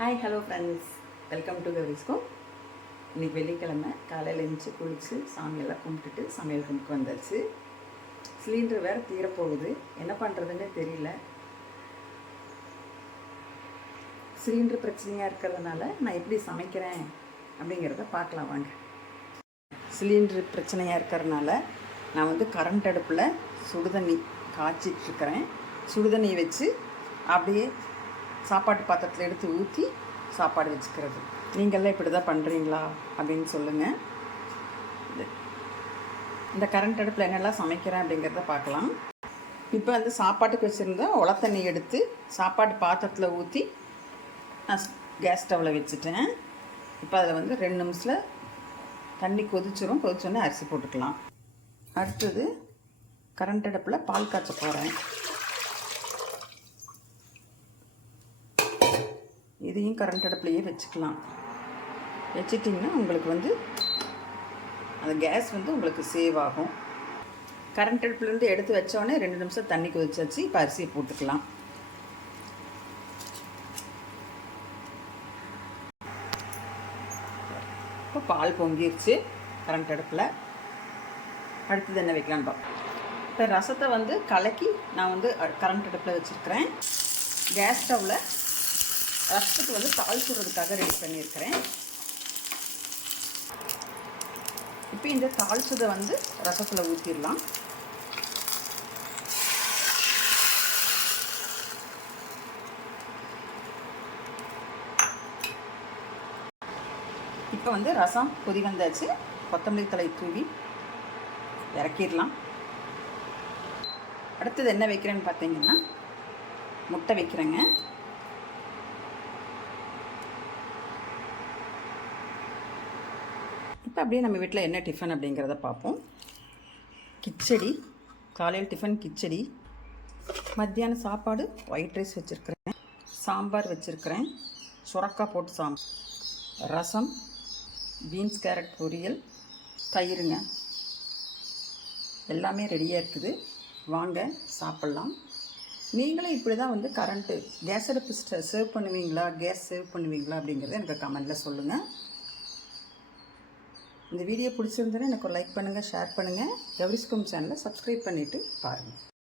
Hi hello friends, welcome to கவிஸ்கோம். இன்றைக்கி வெள்ளிக்கிழமை காலையில் எழுந்துச்சி குளித்து சாமியெல்லாம் கும்பிட்டுட்டு சமையல் ரூமுக்கு வந்தாச்சு. சிலிண்டர் வேறு தீரப்போகுது, என்ன பண்ணுறதுன்னு தெரியல. சிலிண்டர் பிரச்சனையாக இருக்கிறதுனால நான் எப்படி சமைக்கிறேன் அப்படிங்கிறத பார்க்கலாம் வாங்க. சிலிண்டர் பிரச்சனையாக இருக்கிறதுனால நான் கரண்ட் அடுப்பில் சுடுதண்ணி காய்ச்சிட்ருக்கிறேன். சுடுதண்ணி வச்சு அப்படியே சாப்பாட்டு பாத்திரத்தில் எடுத்து ஊற்றி சாப்பாடு வச்சுக்கிறது. நீங்கள்லாம் இப்படி தான் பண்ணுறீங்களா அப்படின்னு சொல்லுங்கள். இந்த கரண்ட் அடுப்பில் என்னெல்லாம் சமைக்கிறேன் அப்படிங்கிறத பார்க்கலாம். இப்போ சாப்பாட்டுக்கு வச்சுருந்தா உலத்தண்ணி எடுத்து சாப்பாட்டு பாத்திரத்தில் ஊற்றி நான் கேஸ் ஸ்டவ்வில் வச்சுட்டேன். இப்போ அதில் 2 நிமிஷத்தில் தண்ணி கொதிச்சோன்னே அரிசி போட்டுக்கலாம். அடுத்தது கரண்ட் அடுப்பில் பால் காய்ச்ச போகிறேன். இதையும் கரண்ட் அடுப்புலையே வச்சுக்கலாம். வச்சிட்டிங்கன்னா உங்களுக்கு அந்த கேஸ் உங்களுக்கு சேவ் ஆகும். கரண்ட் அடுப்புலேருந்து எடுத்து வச்சோடனே 2 நிமிஷம் தண்ணி கொதிச்சு வச்சு இப்போ அரிசியை போட்டுக்கலாம். இப்போ பால் பொங்கிருச்சு கரண்ட் அடுப்பில். அடுத்தது என்ன வைக்கலான்னு பார்ப்போம். இப்போ ரசத்தை கலக்கி நான் கரண்ட் அடுப்பில் வச்சுருக்கிறேன். கேஸ் ஸ்டவ்வில் ரசத்துக்கு தாள் சுடுறதுக்காக ரெடி பண்ணியிருக்கிறேன். இப்போ இந்த தாளிச்சதை ரசத்தில் ஊற்றிடலாம். இப்போ ரசம் கொதி வந்தாச்சு. கொத்தமல்லி தழை தூவி இறக்கிடலாம். அடுத்தது என்ன வைக்கிறேன்னு பார்த்தீங்கன்னா முட்டை வைக்கிறேங்க. இப்போ அப்படியே நம்ம வீட்டில் என்ன டிஃபன் அப்படிங்கிறத பார்ப்போம். கிச்சடி, காலையில் டிஃபன் கிச்சடி. மத்தியான சாப்பாடு ஒயிட் ரைஸ் வச்சுருக்கிறேன். சாம்பார் வச்சுருக்கிறேன், சுரக்காய் போட்டு சாம்பார், ரசம், பீன்ஸ் கேரட் பொரியல், தயிருங்க. எல்லாமே ரெடியாக இருக்குது. வாங்க சாப்பிட்லாம். நீங்களும் இப்படி தான் கரண்ட்டு கேஸ் அடுப்பு சேவ் பண்ணுவீங்களா, கேஸ் சேவ் பண்ணுவீங்களா அப்படிங்கிறத எனக்கு கமெண்டில் சொல்லுங்கள். இந்த வீடியோ பிடிச்சிருந்தேன்னா எனக்கு ஒரு லைக் பண்ணுங்கள், ஷேர் பண்ணுங்கள். கவிஸ்கோம் சேனலை சப்ஸ்கிரைப் பண்ணிவிட்டு பாருங்கள்.